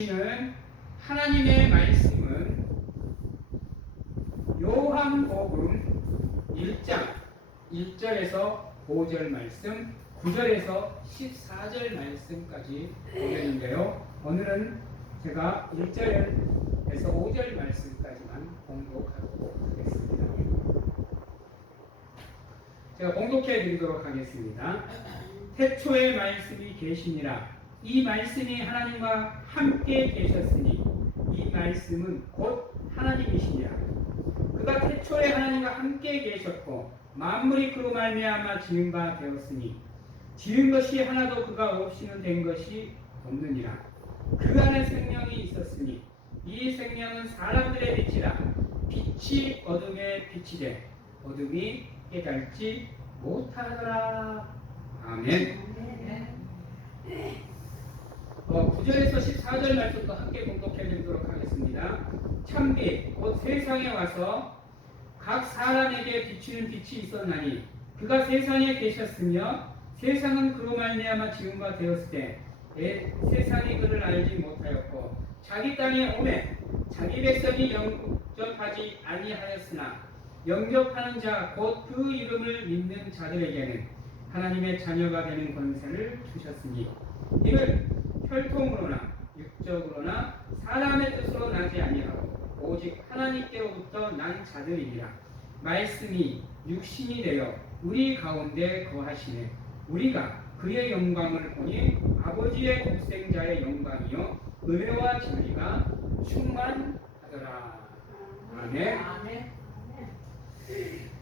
는 하나님의 말씀은 요한복음 1장 1절에서 5절 말씀, 9절에서 14절 말씀까지 보겠는데요. 오늘은 제가 1절에서 5절 말씀까지만 봉독하도록 하겠습니다. 제가 봉독해 드리도록 하겠습니다. 태초에 말씀이 계시니라. 이 말씀이 하나님과 함께 계셨으니 이 말씀은 곧 하나님이시니라. 그가 태초에 하나님과 함께 계셨고 만물이 그로 말미암아 지은 바 되었으니 지은 것이 하나도 그가 없이는 된 것이 없느니라. 그 안에 생명이 있었으니 이 생명은 사람들의 빛이라. 빛이 어둠에 비치되 어둠이 깨닫지 못하더라. 아멘. 9절에서 14절 말씀도 함께 공독해 드리도록 하겠습니다. 참빛 곧 세상에 와서 각 사람에게 비추는 빛이 있었나니 그가 세상에 계셨으며 세상은 그로 말미암아 지은 바 되었을 때 세상이 그를 알지 못하였고 자기 땅에 오매 자기 백성이 영접하지 아니하였으나 영접하는 자 곧 그 이름을 믿는 자들에게는 하나님의 자녀가 되는 권세를 주셨으니 이는 혈통으로나 육적으로나 사람의 뜻으로 나지 아니하고 오직 하나님께로부터 난 자들이니라. 말씀이 육신이 되어 우리 가운데 거하시네. 우리가 그의 영광을 보니 아버지의 독생자의 영광이요 은혜와 진리가 충만하더라. 아멘.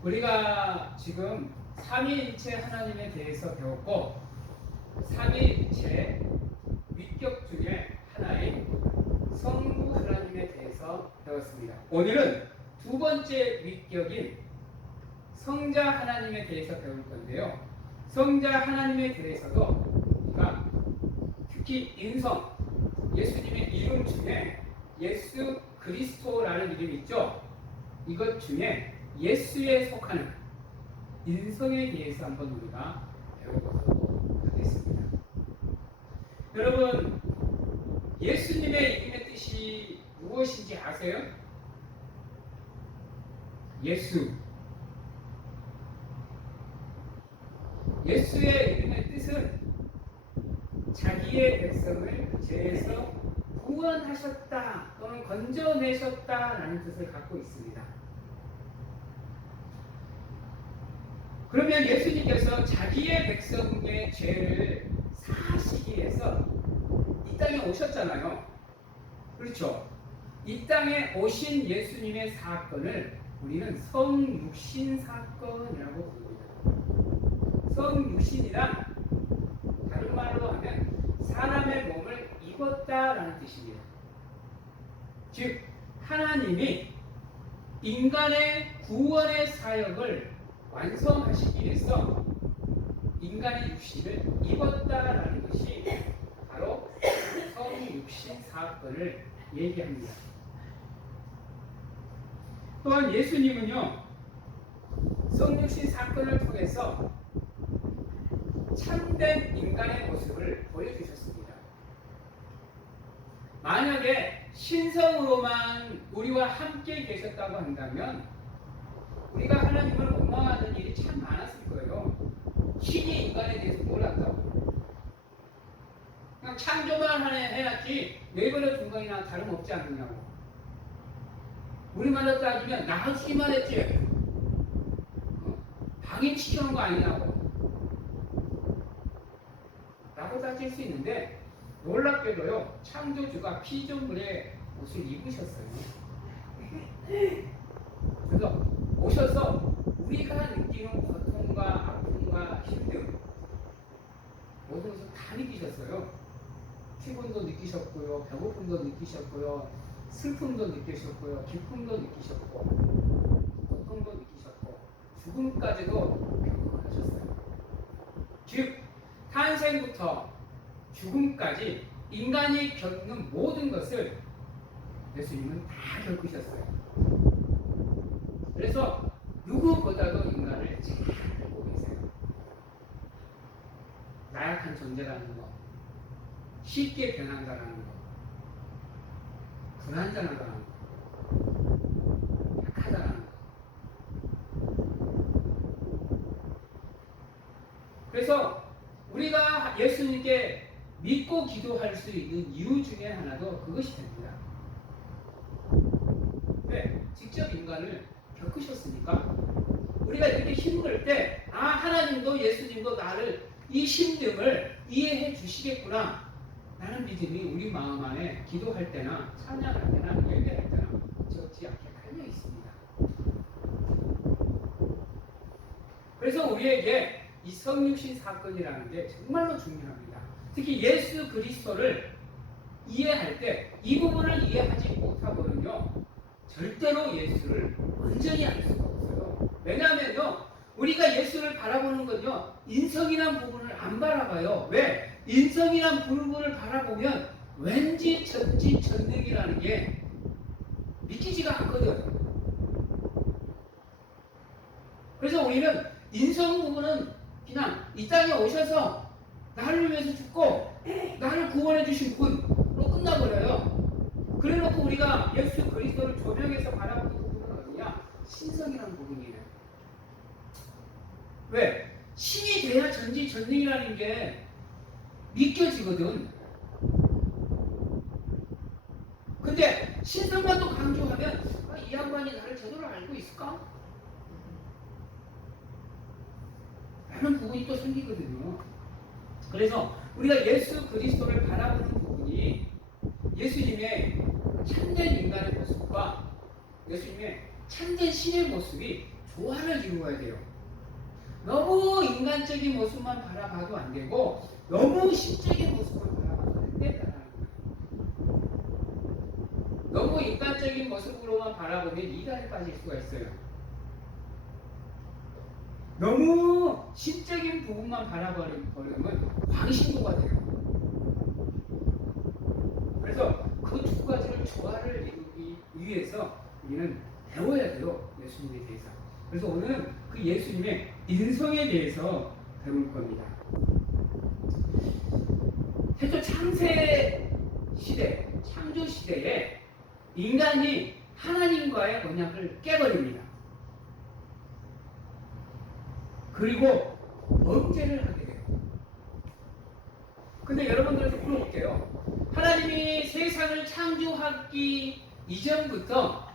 우리가 지금 삼위일체 하나님에 대해서 배웠고 삼위일체 위격 중에 하나인 성부 하나님에 대해서 배웠습니다. 오늘은 두 번째 위격인 성자 하나님에 대해서 배울 건데요. 성자 하나님에 대해서도 우리가 특히 인성, 예수님의 이름 중에 예수 그리스도라는 이름이 있죠. 이것 중에 예수에 속하는 인성에 대해서 한번 우리가 배워보도록 하겠습니다. 여러분, 예수님의 이름의 뜻이 무엇인지 아세요? 예수의 이름의 뜻은 자기의 백성을 죄에서 구원하셨다 또는 건져내셨다라는 뜻을 갖고 있습니다. 그러면 예수님께서 자기의 백성의 죄를 사하시기 위해서 이 땅에 오셨잖아요. 그렇죠? 이 땅에 오신 예수님의 사건을 우리는 성육신 사건이라고 부릅니다. 성육신이란 다른 말로 하면 사람의 몸을 입었다라는 뜻입니다. 즉 하나님이 인간의 구원의 사역을 완성하시기 위해서 인간의 육신을 입었다라는 것이 바로 성육신 사건을 얘기합니다. 또한 예수님은요, 성육신 사건을 통해서 참된 인간의 모습을 보여주셨습니다. 만약에 신성으로만 우리와 함께 계셨다고 한다면 우리가 하나님을 원망하는 일이 참 많았을 거예요. 신이 인간에 대해서 몰랐다고. 그냥 창조만 해놨지 내버려 둔 거나 다름없지 않느냐고. 우리말로 따지면 낳아주기만 했지 방임시켜놓은 거 아니냐고 라고 따질 수 있는데 놀랍게도요 창조주가 피조물의 옷을 입으셨어요. 그래서 오셔서 우리가 느끼는 고통과 아픔과 힘듦 모든 것을 다 느끼셨어요. 피곤도 느끼셨고요, 배고픔도 느끼셨고요, 슬픔도 느끼셨고요, 기쁨도 느끼셨고, 고통도 느끼셨고, 죽음까지도 경험하셨어요. 즉 탄생부터 죽음까지 인간이 겪는 모든 것을 예수님은 다 겪으셨어요. 그래서 누구보다도 인간을 잘 알고 계세요. 나약한 존재라는 것, 쉽게 변한다는 것, 불완전하다는 거, 약하다는 거. 그래서 우리가 예수님께 믿고 기도할 수 있는 이유 중에 하나도 그것이 됩니다. 왜? 직접 인간을 겪으셨으니까. 우리가 이렇게 힘들 때, 하나님도 예수님도 나를 이 힘듦을 이해해 주시겠구나. 라는 믿음이 우리 마음 안에 기도할 때나 찬양할 때나 예배할 때나 적지 않게 깔려 있습니다. 그래서 우리에게 이 성육신 사건이라는 게 정말로 중요합니다. 특히 예수 그리스도를 이해할 때 이 부분을 이해하지 못하고는요, 절대로 예수를 완전히 알 수가 없어요. 왜냐하면요, 우리가 예수를 바라보는 건요, 인성이란 부분을 안 바라봐요. 왜? 인성이란 부분을 바라보면 왠지 전지전능이라는 게 믿기지가 않거든. 그래서 우리는 인성 부분은 그냥 이 땅에 오셔서 나를 위해서 죽고 나를 구원해 주신 분으로 끝나버려요. 그래놓고 우리가 예수 그리스도를 조명해서 바라보는 부분은 어디냐? 신성이라는 부분이에요. 왜? 신이 돼야 전지전능이라는 게 믿겨지거든. 근데 신성만 또 강조하면 이 양반이 나를 제대로 알고 있을까? 라는 부분이 또 생기거든요. 그래서 우리가 예수 그리스도를 바라보는 부분이 예수님의 참된 인간의 모습과 예수님의 참된 신의 모습이 조화를 이루어야 돼요. 너무 인간적인 모습만 바라봐도 안 되고 너무 신적인 모습을 바라봐도 안 된다는 거예요. 너무 인간적인 모습으로만 바라보면 이단에 빠질 수가 있어요. 너무 신적인 부분만 바라버리면 광신도가 돼요. 그래서 그 두 가지를 조화를 이루기 위해서 우리는 배워야 돼요. 예수님에 대해서. 그래서 오늘은 그 예수님의 인성에 대해서 배울 겁니다. 태초 창세 시대, 창조 시대에 인간이 하나님과의 언약을 깨버립니다. 그리고 범죄를 하게 돼요. 근데 여러분들한테 물어볼게요. 하나님이 세상을 창조하기 이전부터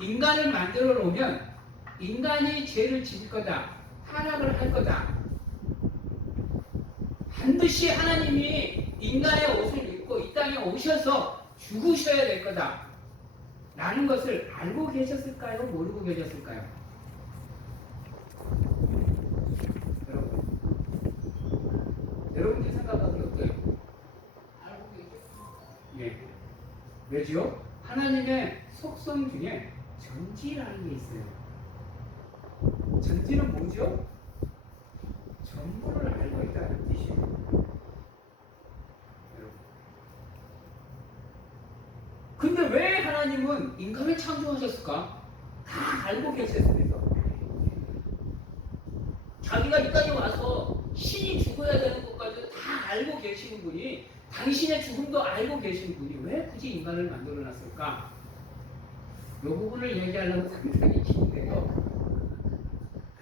인간을 만들어 놓으면 인간이 죄를 지을 거다, 타락을 할 거다. 반드시 하나님이 인간의 옷을 입고 이 땅에 오셔서 죽으셔야 될 거다. 라는 것을 알고 계셨을까요? 모르고 계셨을까요? 여러분들 생각하기 어때요? 알고 계셨어요. 예. 왜죠? 하나님의 속성 중에 전지라는 게 있어요. 전지는 뭐죠? 전부를 알고 있다는 뜻이에요. 근데 왜 하나님은 인간을 창조하셨을까? 다 알고 계셨습니다. 자기가 이 땅에 와서 신이 죽어야 되는 것까지 다 알고 계시는 분이, 당신의 죽음도 알고 계시는 분이 왜 굳이 인간을 만들어 놨을까? 이 부분을 얘기하려면 상당히 긴데요.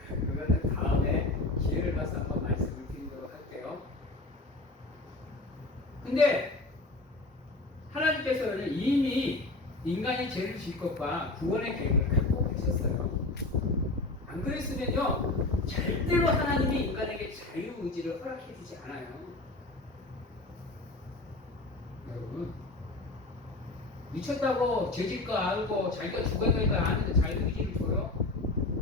그거는 다음에 기회를 봐서 한번 말씀을 드리도록 할게요. 근데 하나님께서는 이미 인간이 죄를 지을 것과 구원의 계획을 갖고 계셨어요. 안 그랬으면요, 절대로 하나님이 인간에게 자유의지를 허락해 주지 않아요. 여러분, 미쳤다고 죄질 거 알고 자기가 죽어야 될 거 아는데 자유의지를 줘요?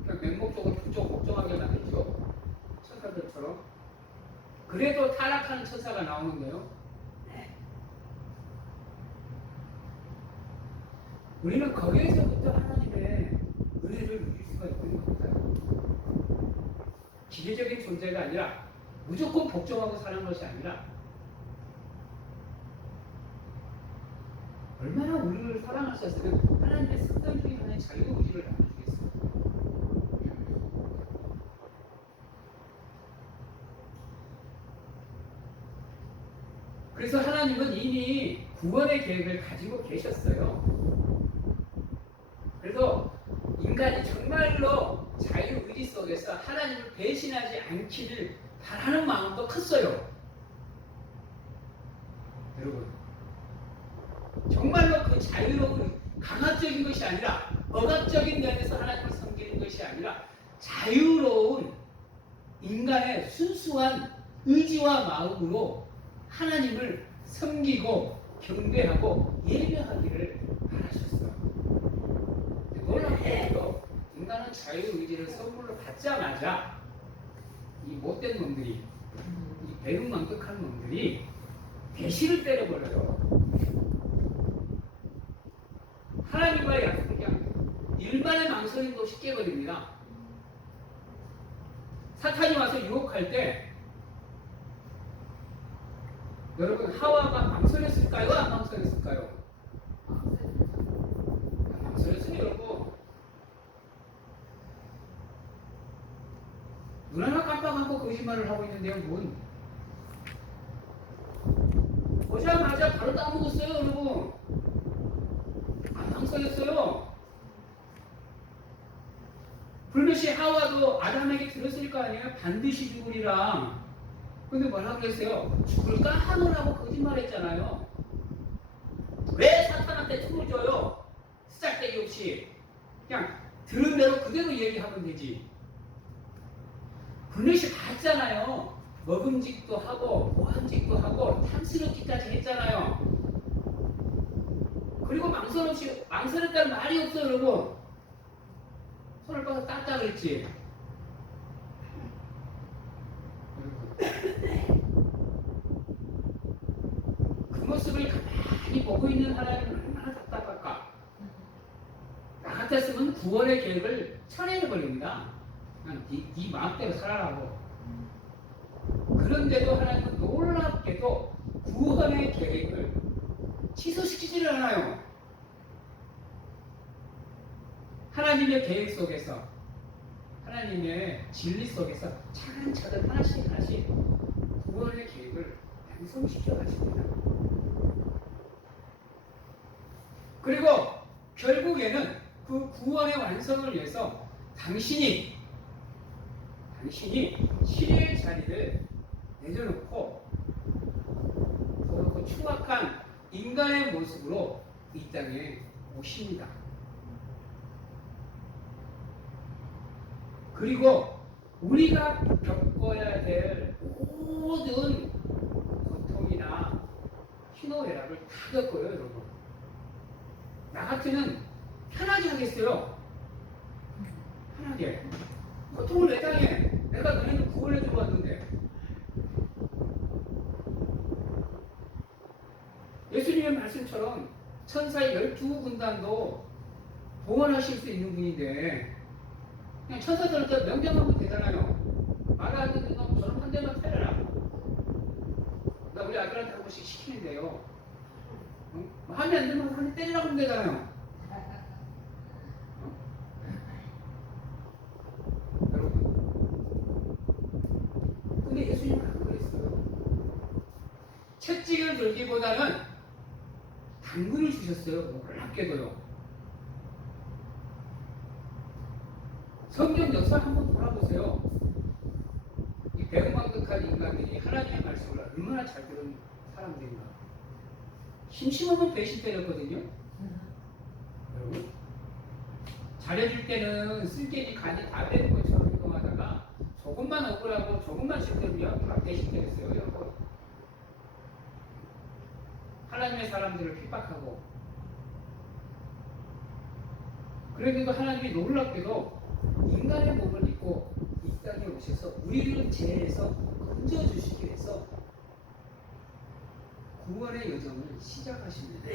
그냥 맹목적으로 부쩍 복종하게 만들죠. 천사들처럼. 그래도 타락하는 천사가 나오는데요. 우리는 거기에서부터 하나님의 은혜를 누릴 수가 있는 겁니다. 기계적인 존재가 아니라 무조건 복종하고 사는 것이 아니라 얼마나 우리를 사랑하셨으면 하나님의 습관 중에 하나의 자유의지를 나눠주겠어요. 그래서 하나님은 이미 구원의 계획을 가지고 계셨어요. 그래서 인간이 정말로 자유의지 속에서 하나님을 배신하지 않기를 바라는 마음도 컸어요. 여러분, 정말로 그 자유로운 강압적인 것이 아니라 억압적인 면에서 하나님을 섬기는 것이 아니라 자유로운 인간의 순수한 의지와 마음으로 하나님을 섬기고 경배하고 예배하기를 바라셨어요. 놀랍게도 인간은 자유의지를 선물로 받자마자 이 못된 놈들이, 이 배은망덕한 놈들이 배신을 때려버려요. 하나님과의 약속을 그냥 일만의 망설임도 없이 깨버립니다. 사탄이 와서 유혹할 때 여러분, 하와가 망설였을까요? 안 망설였을까요? 망설였어요, 여러분. 눈 하나 깜빡하고 거짓말을 하고 있는데요, 문. 보자마자 바로 따먹었어요, 여러분. 안 망설였어요. 불못이 하와도 아담에게 들었을 거 아니에요? 반드시 죽으리라. 근데 뭐라고 그랬어요? 죽을까 하노라고 거짓말했잖아요. 왜 사탄한테 틈을 줘요? 쓰잘데기 없이. 그냥 들은 대로 그대로 얘기하면 되지. 불못이 봤잖아요. 먹음직도 하고 보암직도 하고 탐스럽기까지 했잖아요. 그리고 망설였다는 말이 없어요, 여러분. 손을 뻗어 땄다 그랬지. 그 모습을 가만히 보고 있는 하나님은 얼마나 답답할까. 나 같았으면 구원의 계획을 철회해버립니다. 그냥 네 마음대로 살아라고. 그런데도 하나님은 놀랍게도 구원의 계획을 취소시키지를 않아요. 하나님의 계획 속에서, 하나님의 진리 속에서 차근차근 하나씩 구원의 계획을 완성시켜 가십니다. 그리고 결국에는 그 구원의 완성을 위해서 당신이 치료의 자리를 내려놓고 그 추악한 인간의 모습으로 이 땅에 오십니다. 그리고 우리가 겪어야 될 모든 고통이나 희노애락을 다 겪어요, 여러분. 나 같으면 편하게 하겠어요. 편하게. 고통을 내 당해. 내가 너네를 구원해 주러 왔는데. 예수님의 말씀처럼 천사의 12군단도 동원하실 수 있는 분인데 그냥 천사들한테 명령하면 되잖아요. 말 안 듣는 놈 저런 한 대만 때려라. 나 우리 아들한테 한 번씩 시키는데요. 하면 안 되면 한 대 때리라고 하면 되잖아요. 여러분. 근데 예수님은 안 그랬어요. 채찍을 들기보다는 당근을 주셨어요. 놀랍게도요. 성경 역사 한번 돌아보세요. 이 배은망덕한 인간들이 하나님의 말씀을 얼마나 잘 들은 사람들인가. 심심하면 배신 때렸거든요. 여러분, 잘해줄 때는 쓸개지 간이 다 되는 것처럼 행동하다가 조금만 억울하고 조금만 시끄러우면 막 배신 때렸어요, 여러분. 하나님의 사람들을 핍박하고. 그런데도 하나님이 놀랍게도 인간의 몸을 입고 이 땅에 오셔서 우리를 죄에서 건져주시기 위해서 구원의 여정을 시작하십니다.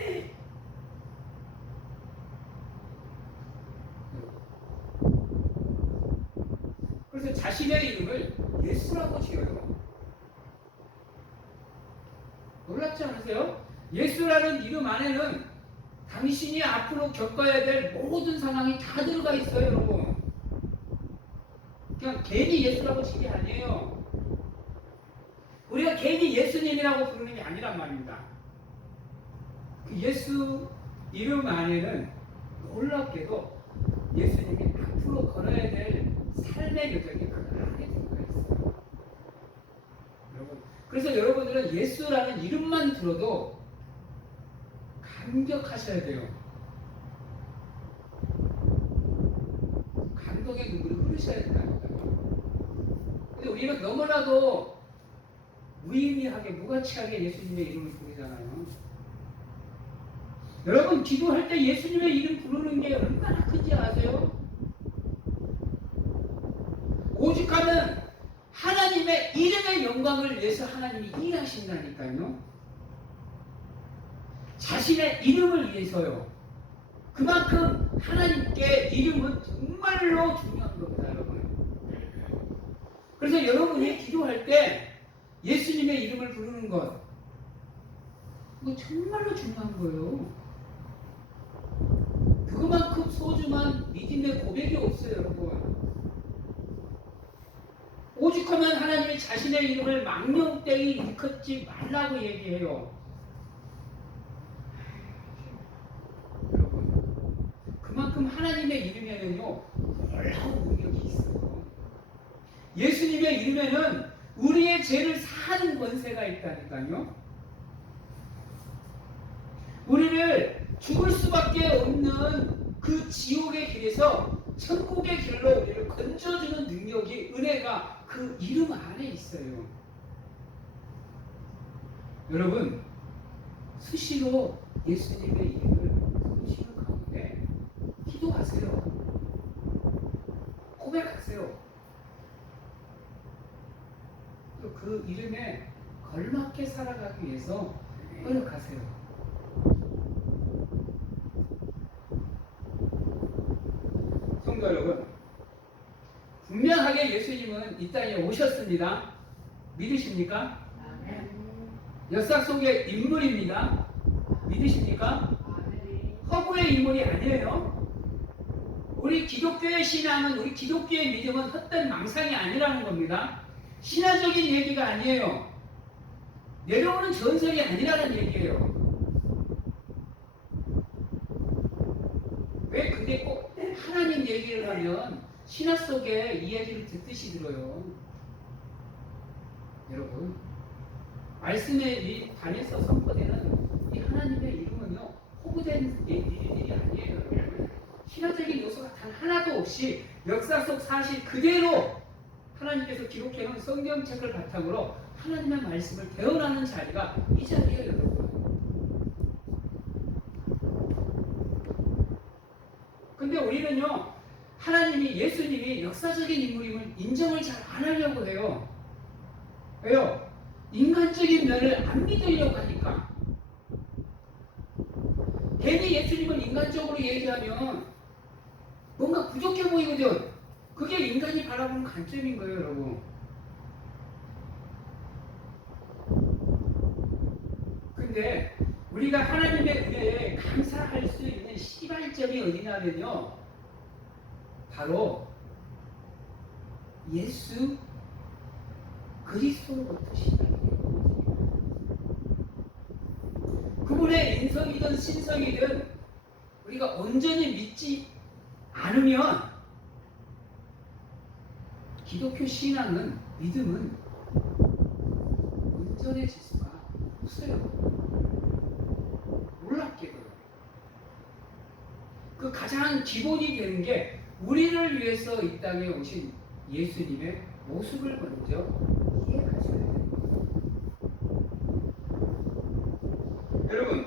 그래서 자신의 이름을 예수라고 지어요. 놀랍지 않으세요? 예수라는 이름 안에는 당신이 앞으로 겪어야 될 모든 상황이 다 들어가 있어요, 여러분. 그냥 괜히 예수라고 지은 게 아니에요. 우리가 괜히 예수님이라고 부르는 게 아니란 말입니다. 그 예수 이름 안에는 놀랍게도 예수님이 앞으로 걸어야 될 삶의 여정이 그 안에 들어가 있어요. 여러분, 그래서 여러분들은 예수라는 이름만 들어도 감격하셔야 돼요. 감동의 눈물이 흐르셔야 된다니까요. 근데 우리는 너무나도 무의미하게 무가치하게 예수님의 이름을 부르잖아요. 여러분 기도할 때 예수님의 이름 부르는 게 얼마나 큰지 아세요? 오죽하면 하나님의 이름의 영광을 위해서 하나님이 일하신다니까요. 자신의 이름을 위해서요. 그만큼 하나님께 이름은 정말로 중요한 겁니다, 여러분. 그래서 여러분이 기도할 때 예수님의 이름을 부르는 것, 이거 정말로 중요한 거예요. 그만큼 소중한 믿음의 고백이 없어요, 여러분. 오죽하면 하나님이 자신의 이름을 망령되이 일컫지 말라고 얘기해요. 여러분, 그만큼 하나님의 이름에는요 놀라운 능력이 있어요. 예수님의 이름에는 우리의 죄를 사하는 권세가 있다니까요. 우리를 죽을 수밖에 없는 그 지옥의 길에서 천국의 길로 우리를 건져주는 능력이, 은혜가 그 이름 안에 있어요. 여러분, 수시로 예수님의 이름을 부르시는 가운데 기도하세요. 고백하세요. 또 그 이름에 걸맞게 살아가기 위해서 노력하세요. 성도 여러분, 분명하게 예수님은 이 땅에 오셨습니다. 믿으십니까? 역사 속의 인물입니다. 믿으십니까? 허구의 인물이 아니에요. 우리 기독교의 신앙은, 우리 기독교의 믿음은 헛된 망상이 아니라는 겁니다. 신화적인 얘기가 아니에요. 내려오는 전설이 아니라는 얘기예요. 왜 근데 꼭 하나님 얘기를 하면 신화 속의 이야기를 듣듯이 들어요. 여러분, 말씀의 이 단에서 선포되는 이 하나님의 이름은요 호구된 일이 아니에요. 여러분, 신화적인 요소가 단 하나도 없이 역사 속 사실 그대로 하나님께서 기록해놓은 성경책을 바탕으로 하나님의 말씀을 대언하는 자리가 이 자리예요, 여러분. 근데 우리는요, 하나님이, 예수님이 역사적인 인물임을 인정을 잘 안 하려고 해요. 왜요? 인간적인 면을 안 믿으려고 하니까. 괜히 예수님을 인간적으로 얘기하면 뭔가 부족해 보이거든. 그게 인간이 바라보는 관점인 거예요, 여러분. 근데 우리가 하나님의 은혜에 감사할 수 있는 시발점이 어디냐면요, 바로 예수 그리스도로부터 시작해요. 그분의 인성이든 신성이든 우리가 온전히 믿지 않으면 기독교 신앙은, 믿음은 온전해질 수가 없어요. 놀랍게도요. 그 가장 기본이 되는 게 우리를 위해서 이 땅에 오신 예수님의 모습을 먼저 이해하셔야 됩니다. 여러분,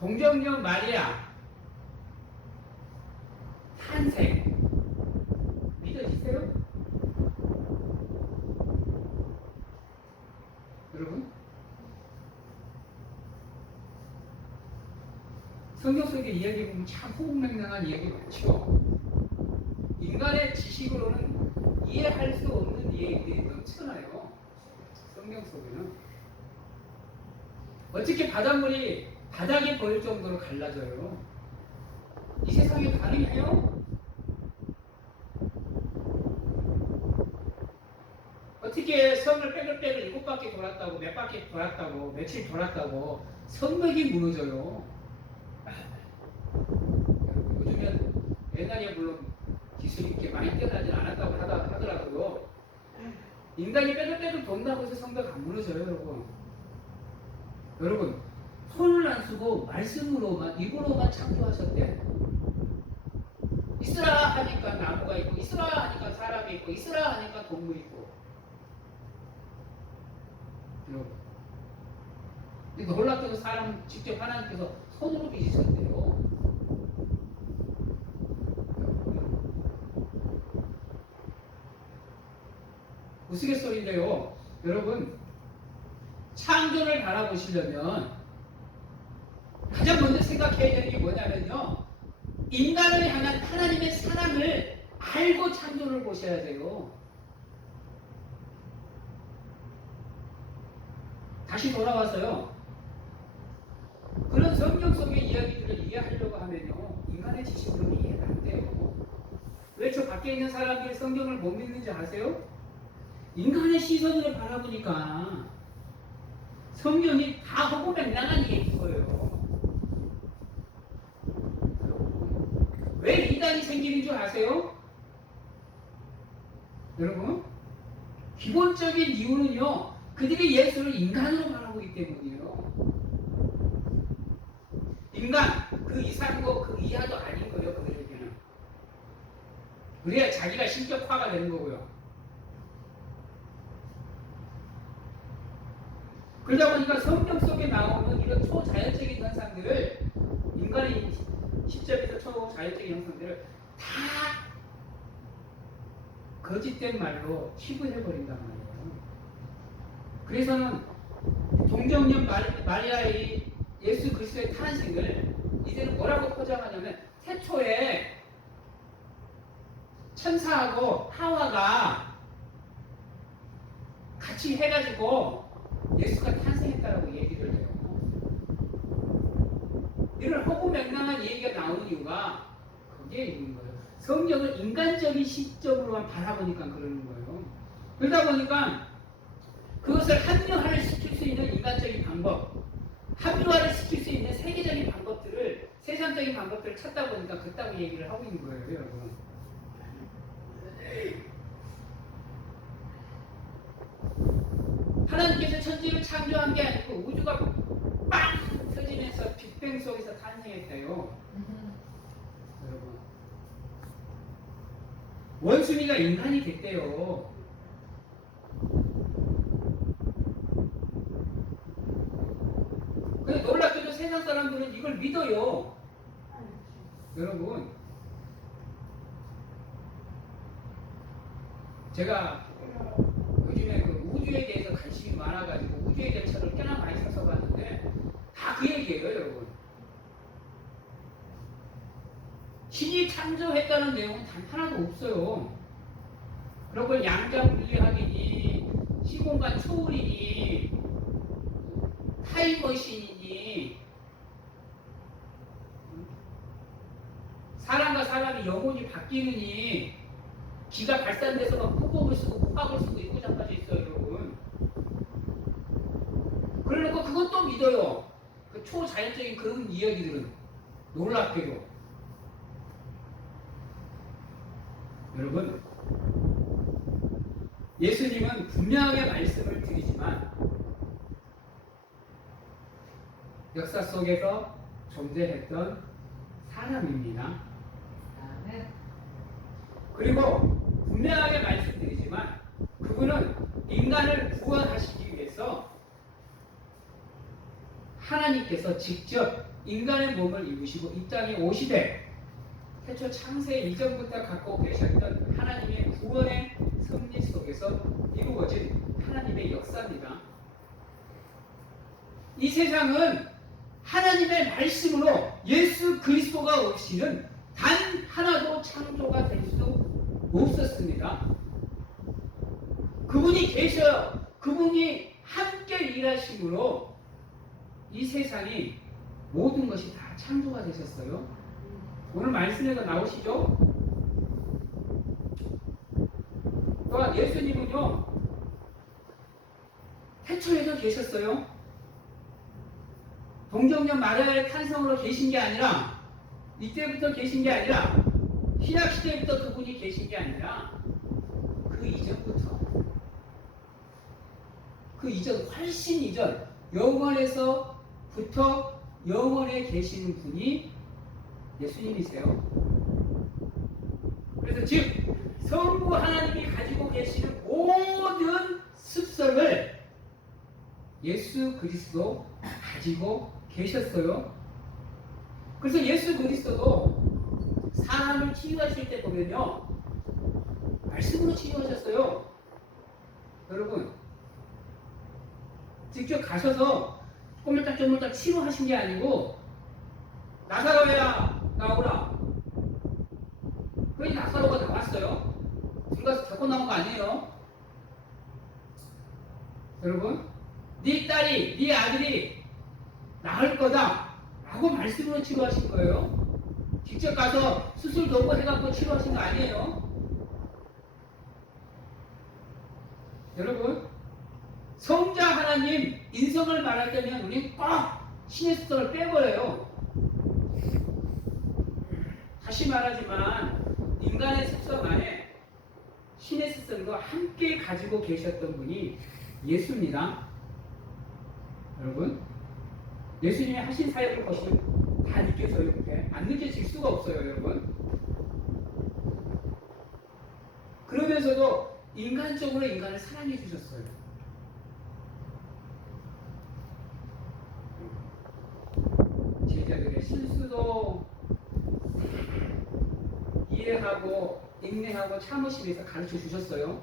동정녀 마리아 탄생 믿어지세요? 여러분, 성경 속의 이야기 보면 참 호흡맹랑한 이야기 많죠. 인간의 지식으로는 이해할 수 없는 이야기들이 넘쳐나요. 성경 속에는 어떻게 바닷물이 바닥에 보일 정도로 갈라져요. 이 세상에 가능해요? 어떻게 세상을 빼글빼글 7바퀴 돌았다고, 몇 바퀴 돌았다고, 며칠 돌았다고 성벽이 무너져요. 요즘엔 옛날에 물론 기술이 이렇게 많이 뛰어나지 않았다고 하더라고요. 인간이 빼글빼글 돈다고 해서 성벽 안 무너져요, 여러분. 여러분, 손을 안 쓰고 말씀으로만, 입으로만 창조하셨대. 있으라 하니까 나무가 있고, 있으라 하니까 사람이 있고, 있으라 하니까 동물이 있고. 여러분, 놀랍게도 사람 직접 하나님께서 손으로 빚으셨대요. 우스갯소리인데요. 여러분, 창조를 바라보시려면 가장 먼저 생각해야 되는 게 뭐냐면요, 인간을 향한 하나님의 사랑을 알고 창조를 보셔야 돼요. 다시 돌아와서요, 그런 성경 속의 이야기들을 이해하려고 하면요, 인간의 지식으로는 이해가 안 돼요. 왜 저 밖에 있는 사람들이 성경을 못 믿는지 아세요? 인간의 시선으로 바라보니까 성경이 다 허구맹랑한 얘기인 거예요. 왜 이단이 생기는 줄 아세요? 여러분, 기본적인 이유는요, 그들이 예수를 인간으로 바라보기 때문이에요. 인간, 그 이상도 그 이하도 아닌 거예요, 그들에게는. 그래야 자기가 신격화가 되는 거고요. 그러다 보니까 성경 속에 나오는 이런 초자연적인 현상들을, 인간의 시점에서 초자연적인 현상들을 다 거짓된 말로 치부해버린단 말이에요. 그래서는 동정녀 마리아의 예수 그리스도의 탄생을 이제는 뭐라고 포장하냐면, 태초에 천사하고 하와가 같이 해가지고 예수가 탄생했다라고 얘기를 해요. 이런 허구맹랑한 얘기가 나오는 이유가 거기에 있는 거예요. 성경을 인간적인 시점으로만 바라보니까 그러는 거예요. 그러다 보니까 그것을 합리화를 시킬 수 있는 인간적인 방법, 합리화를 시킬 수 있는 세계적인 방법들을, 세상적인 방법들을 찾다 보니까 그따구 얘기를 하고 있는 거예요, 여러분. 하나님께서 천지를 창조한 게 아니고 우주가 빵 터지면서 빅뱅 속에서 탄생했대요. 여러분, 원숭이가 인간이 됐대요. 근데 놀랍게도 세상 사람들은 이걸 믿어요. 여러분, 제가 요즘에 그 우주에 대해서 관심이 많아가지고 우주에 대한 책을 꽤나 많이 사서 봤는데 다 그 얘기예요, 여러분. 신이 창조했다는 내용은 단 하나도 없어요. 그리고 양자 물리학이니, 시공간 초월이니, 타임머신이니, 사람과 사람이 영혼이 바뀌느니, 기가 발산돼서 막 폭격을 쓰고 폭박을 쓰고 있고 자빠져 있어요, 여러분. 그러니까 그것도 믿어요. 그 초자연적인 그런 이야기들은 놀랍게도. 여러분, 예수님은 분명하게 말씀을 드리지만 역사 속에서 존재했던 사람입니다. 그리고 분명하게 말씀드리지만 그분은 인간을 구원하시기 위해서 하나님께서 직접 인간의 몸을 입으시고 이 땅에 오시되 태초 창세 이전부터 갖고 계셨던 하나님의 구원의 섭리 속에서 이루어진 하나님의 역사입니다. 이 세상은 하나님의 말씀으로 예수 그리스도가 없이는 단 하나도 창조가 될 수 없었습니다. 그분이 계셔, 그분이 함께 일하심으로 이 세상이 모든 것이 다 창조가 되셨어요. 오늘 말씀에서 나오시죠? 또한 예수님은요, 태초에도 계셨어요. 동정녀 마리아의 탄생으로 계신 게 아니라, 이때부터 계신 게 아니라, 신약 시대부터 그분이 계신 게 아니라 그 이전부터, 그 이전, 훨씬 이전, 영원에서부터 영원에 계시는 분이 예수님이세요. 그래서 즉 성부 하나님이 가지고 계시는 모든 습성을 예수 그리스도 가지고 계셨어요. 그래서 예수 그리스도도 사람을 치유하실 때 보면요, 말씀으로 치유하셨어요. 여러분, 직접 가셔서 꼬물딱꼬물딱 치유하신 게 아니고, 나사로야 나오라. 그러니 나사로가 나왔어요. 들어가서 데리고 나온 거 아니에요. 여러분, 네 딸이, 네 아들이 나을 거다 라고 말씀으로 치료하신 거예요. 직접 가서 수술 도구 해갖고 치료하신 거 아니에요. 여러분, 성자 하나님 인성을 말할 때면 우리 꼭 신의 습성을 빼버려요. 다시 말하지만 인간의 습성 안에 신의 습성도 함께 가지고 계셨던 분이 예수입니다. 여러분, 예수님이 하신 사역을 보시면 다 느껴져요. 이렇게 안 느껴질 수가 없어요, 여러분. 그러면서도 인간적으로 인간을 사랑해 주셨어요. 제자들의 실수도 이해하고 인내하고 참으시면서 가르쳐 주셨어요.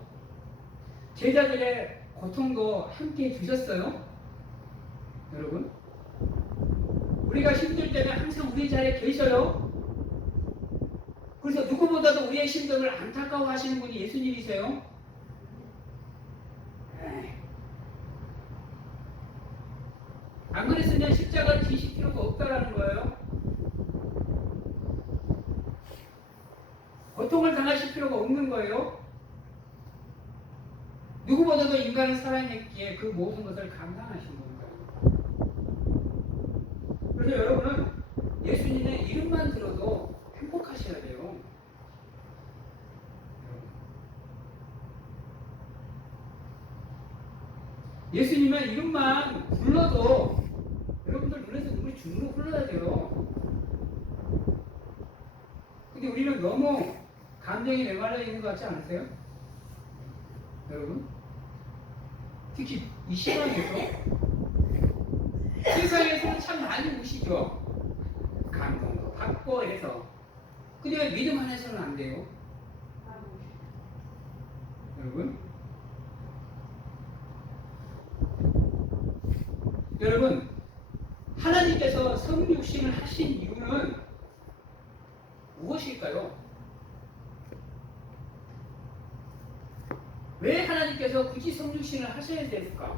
제자들의 고통도 함께 해 주셨어요. 여러분, 우리가 힘들 때는 항상 우리 자리에 계셔요. 그래서 누구보다도 우리의 심정을 안타까워 하시는 분이 예수님이세요. 안 그랬으면 십자가를 지실 필요가 없다라는 거예요. 고통을 당하실 필요가 없는 거예요. 누구보다도 인간을 사랑했기에 그 모든 것을 감당하신 거예요. 그래서 여러분은 예수님의 이름만 들어도 행복하셔야 돼요. 예수님의 이름만 불러도 여러분들 눈에서 눈물이 주르르 흘러야 돼요. 근데 우리는 너무 감정이 메말라 있는 것 같지 않으세요? 여러분? 특히 이 시간에서 세상에서는 참 많이 우시죠. 감동도 받고 해서. 근데 왜 믿음 안에서는 안 돼요? 여러분? 여러분, 하나님께서 성육신을 하신 이유는 무엇일까요? 왜 하나님께서 굳이 성육신을 하셔야 됐을까?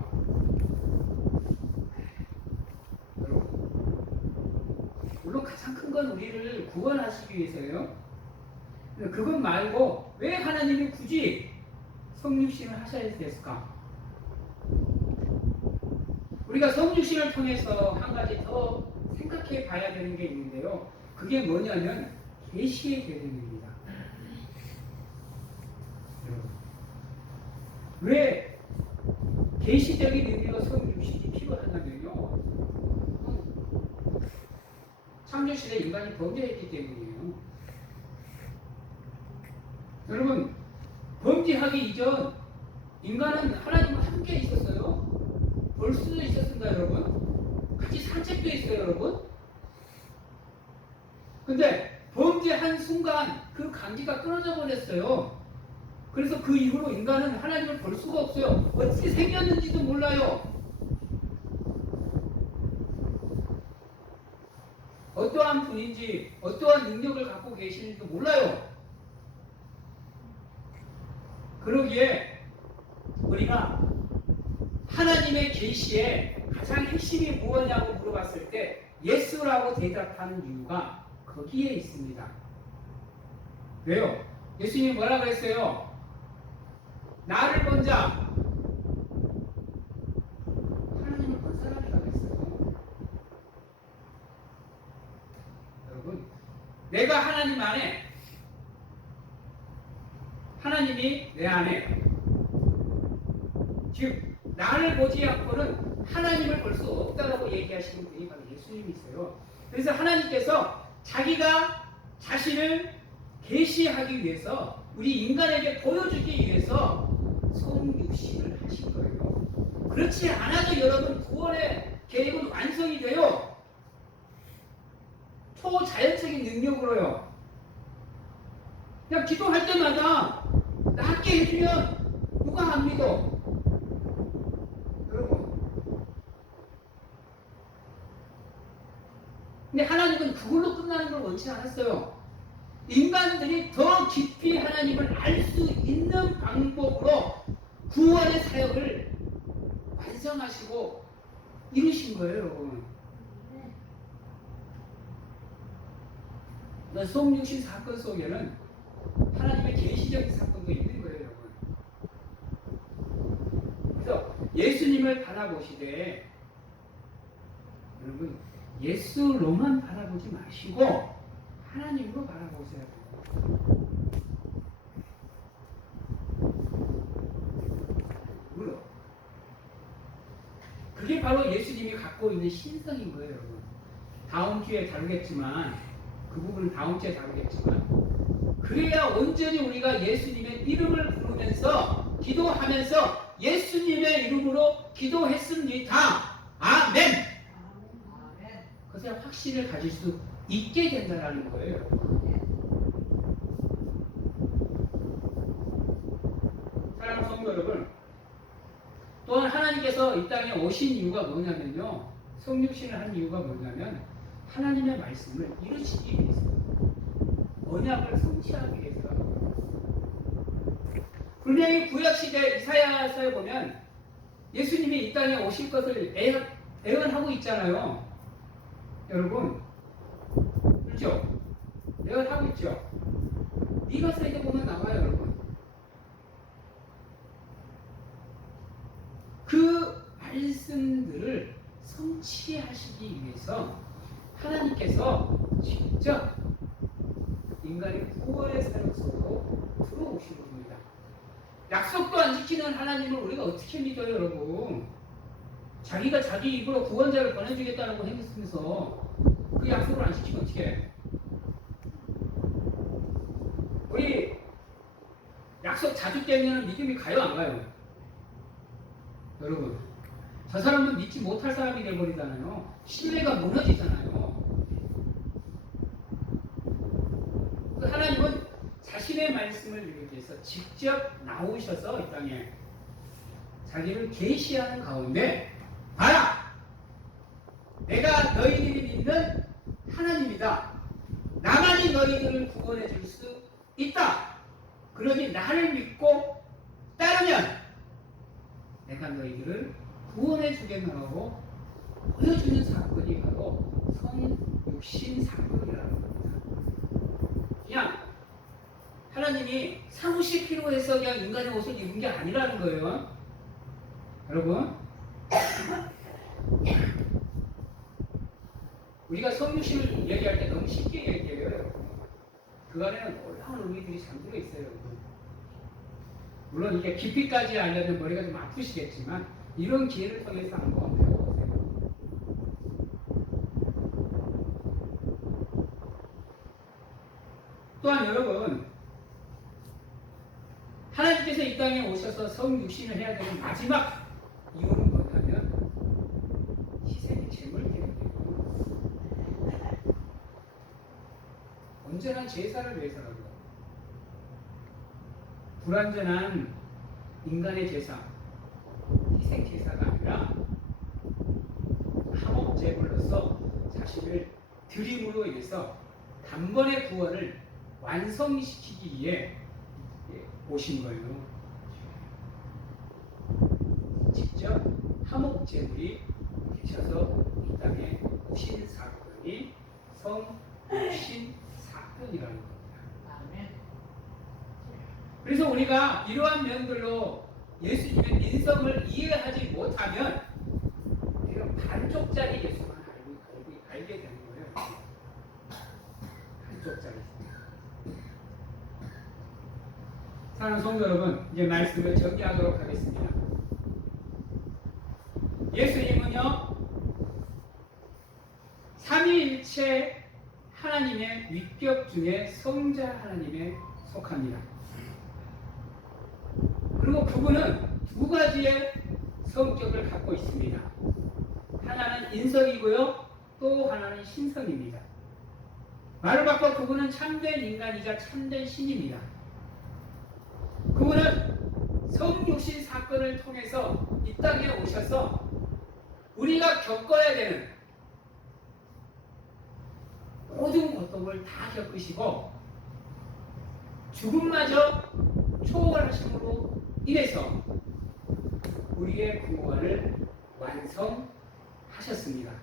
물론 가장 큰 건 우리를 구원하시기 위해서예요. 그것 말고 왜 하나님이 굳이 성육신을 하셔야 됐을까? 우리가 성육신을 통해서 한 가지 더 생각해 봐야 되는 게 있는데요. 그게 뭐냐면 계시의 계명입니다. 왜 계시적인 의미로 성육신이 필요하냐면요, 창조시대 인간이 범죄했기 때문이에요. 여러분, 범죄하기 이전 인간은 하나님과 함께 있었어요. 볼 수도 있었습니다, 여러분. 같이 산책도 했어요, 여러분. 근데 범죄한 순간 그 관계가 끊어져 버렸어요. 그래서 그 이후로 인간은 하나님을 볼 수가 없어요. 어떻게 생겼는지도 몰라요. 어떠한 분인지, 어떠한 능력을 갖고 계시는지도 몰라요. 그러기에 우리가 하나님의 계시에 가장 핵심이 무엇냐고 물어봤을 때 예수라고 대답하는 이유가 거기에 있습니다. 왜요? 예수님이 뭐라고 했어요? 나를 본 자, 내가 하나님 안에, 하나님이 내 안에, 즉 나를 보지 않고는 하나님을 볼 수 없다고 얘기하시는 분이 바로 예수님이세요. 그래서 하나님께서 자기가 자신을 계시하기 위해서, 우리 인간에게 보여주기 위해서 성육신을 하신 거예요. 그렇지 않아도 여러분 구원의 계획은 완성이 돼요. 초자연적인 능력으로요. 그냥 기도할 때마다 낫게 해주면 누가 안 믿어? 여러분. 근데 하나님은 그걸로 끝나는 걸 원치 않았어요. 인간들이 더 깊이 하나님을 알 수 있는 방법으로 구원의 사역을 완성하시고 이루신 거예요, 여러분. 성육신 사건 속에는 하나님의 계시적인 사건도 있는 거예요, 여러분. 그래서 예수님을 바라보시되, 여러분, 예수로만 바라보지 마시고 하나님으로 바라보셔야 돼요. 물론 그게 바로 예수님이 갖고 있는 신성인 거예요, 여러분. 다음 주에 다루겠지만, 그 부분은 다음 주에 다루겠지만, 그래야 온전히 우리가 예수님의 이름을 부르면서 기도하면서 예수님의 이름으로 기도했습니다. 아멘. 그것에 확신을 가질 수 있게 된다는 거예요. 사랑하는 성도 여러분, 또한 하나님께서 이 땅에 오신 이유가 뭐냐면요, 성육신을 한 이유가 뭐냐면 하나님의 말씀을 이루시기 위해서, 언약을 성취하기 위해서라는 거예요. 분명히 구약시대 이사야서에 보면 예수님이 이 땅에 오실 것을 예언하고 있잖아요. 여러분, 그렇죠? 예언하고 있죠? 미가서에도 보면 나와요, 여러분. 그 말씀들을 성취하시기 위해서 하나님께서 직접 인간의 구원의 사역 속으로 들어오신 겁니다. 약속도 안 지키는 하나님을 우리가 어떻게 믿어요, 여러분? 자기가 자기 입으로 구원자를 보내주겠다고 했으면서 그 약속을 안 지키면 어떻게 해? 우리 약속 자주 깨면 믿음이 가요, 안 가요? 여러분, 저 사람은 믿지 못할 사람이 되어버리잖아요. 신뢰가 무너지잖아요. 하나님은 자신의 말씀을 이루기 위해서 직접 나오셔서 이 땅에 자기를 계시하는 가운데, 봐라! 내가 너희들이 믿는 하나님이다. 나만이 너희들을 구원해 줄 수 있다. 그러니 나를 믿고 따르면 내가 너희들을 구원해 주겠노라고 보여주는 사건이 바로 성육신 사건이라는 겁니다. 그냥 하나님이 사무실 필요해서 그냥 인간의 옷을 입은 게 아니라는 거예요. 여러분, 우리가 성육신을 얘기할 때 너무 쉽게 얘기해요. 그 안에는 놀라운 의미들이 잠들어 있어요. 물론 이게 깊이까지 알려면 머리가 좀 아프시겠지만 이런 기회를 통해서 한번 배워보세요. 또한 여러분, 하나님께서 이 땅에 오셔서 성육신을 해야 되는 마지막 이유는 뭐냐면 희생의 제물 때문이에요. 온전한 제사를 위해서라고요. 불완전한 인간의 제사, 희생 제사가 아니라 화목 제물로서 자신을 드림으로 인해서 단번에 구원을 완성시키기 위해 오신 거예요. 직접 화목 제물이 계셔서 이 땅에 오신 사건이 성육신 사건이라는 겁니다. 그래서 우리가 이러한 면들로 예수님의 인성을 이해하지 못하면 우리가 반쪽짜리 예수만 알게 되는 거예요. 접촉자였습니다. 사랑하는 성도 여러분, 이제 말씀을 정리하도록 하겠습니다. 예수님은요, 삼위일체 하나님의 위격 중에 성자 하나님에 속합니다. 그리고 그분은 두 가지의 성격을 갖고 있습니다. 하나는 인성이고요, 또 하나는 신성입니다. 말을 바꿔 그분은 참된 인간이자 참된 신입니다. 그분은 성육신 사건을 통해서 이 땅에 오셔서 우리가 겪어야 되는 모든 고통을 다 겪으시고 죽음마저 초월하심으로 인해서 우리의 구원을 완성하셨습니다.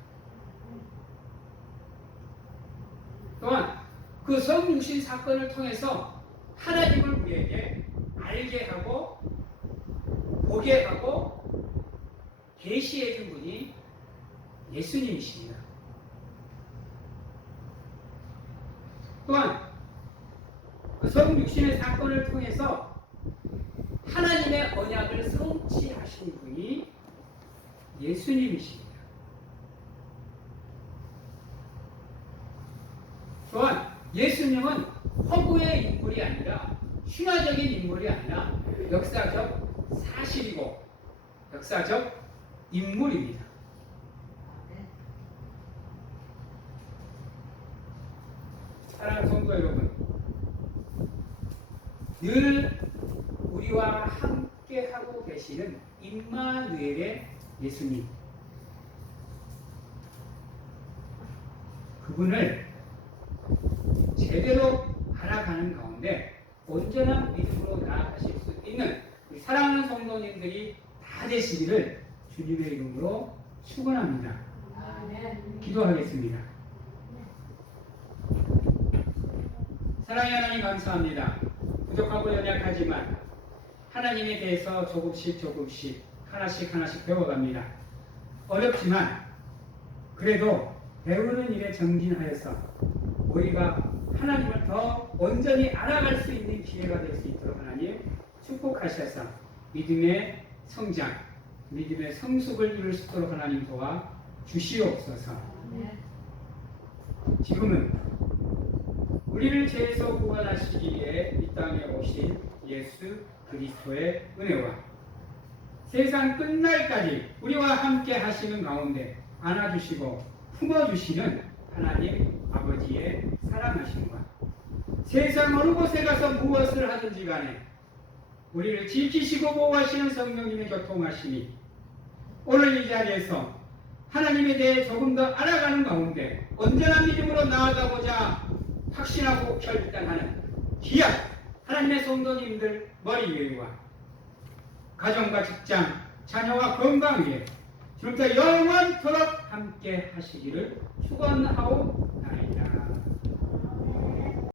또한 그 성육신 사건을 통해서 하나님을 우리에게 알게 하고 보게 하고 계시해 준 분이 예수님이십니다. 또한 그 성육신의 사건을 통해서 하나님의 언약을 성취하신 분이 예수님이십니다. 또한 예수님은 허구의 인물이 아니라 신화적인 인물이 아니라 역사적 사실이고 역사적 인물입니다. 사랑하는 성도 여러분, 늘 우리와 함께 하고 계시는 임마누엘의 예수님, 그분을 제대로 알아가는 가운데 온전한 믿음으로 나아가실 수 있는 우리 사랑하는 성도님들이 다 되시기를 주님의 이름으로 축원합니다. 기도하겠습니다. 사랑의 하나님 감사합니다. 부족하고 연약하지만 하나님에 대해서 조금씩 하나씩 배워갑니다. 어렵지만 그래도 배우는 일에 정진하여서 우리가 하나님을 더 온전히 알아갈 수 있는 기회가 될 수 있도록 하나님 축복하셔서 믿음의 성장, 믿음의 성숙을 이룰 수 있도록 하나님 도와 주시옵소서. 지금은 우리를 죄에서 구원하시기 위해 이 땅에 오신 예수 그리스도의 은혜와 세상 끝날까지 우리와 함께 하시는 가운데 안아주시고 품어주시는 하나님 아버지의 사랑하심과 세상 어느 곳에 가서 무엇을 하든지 간에 우리를 지키시고 보호하시는 성령님의 교통하심이 오늘 이 자리에서 하나님에 대해 조금 더 알아가는 가운데 온전한 믿음으로 나아가고자 확신하고 결단하는 귀한 하나님의 성도님들 머리 위와 가정과 직장, 자녀와 건강 위에 지금부터 영원토록 함께 하시기를 축원하옵나이다.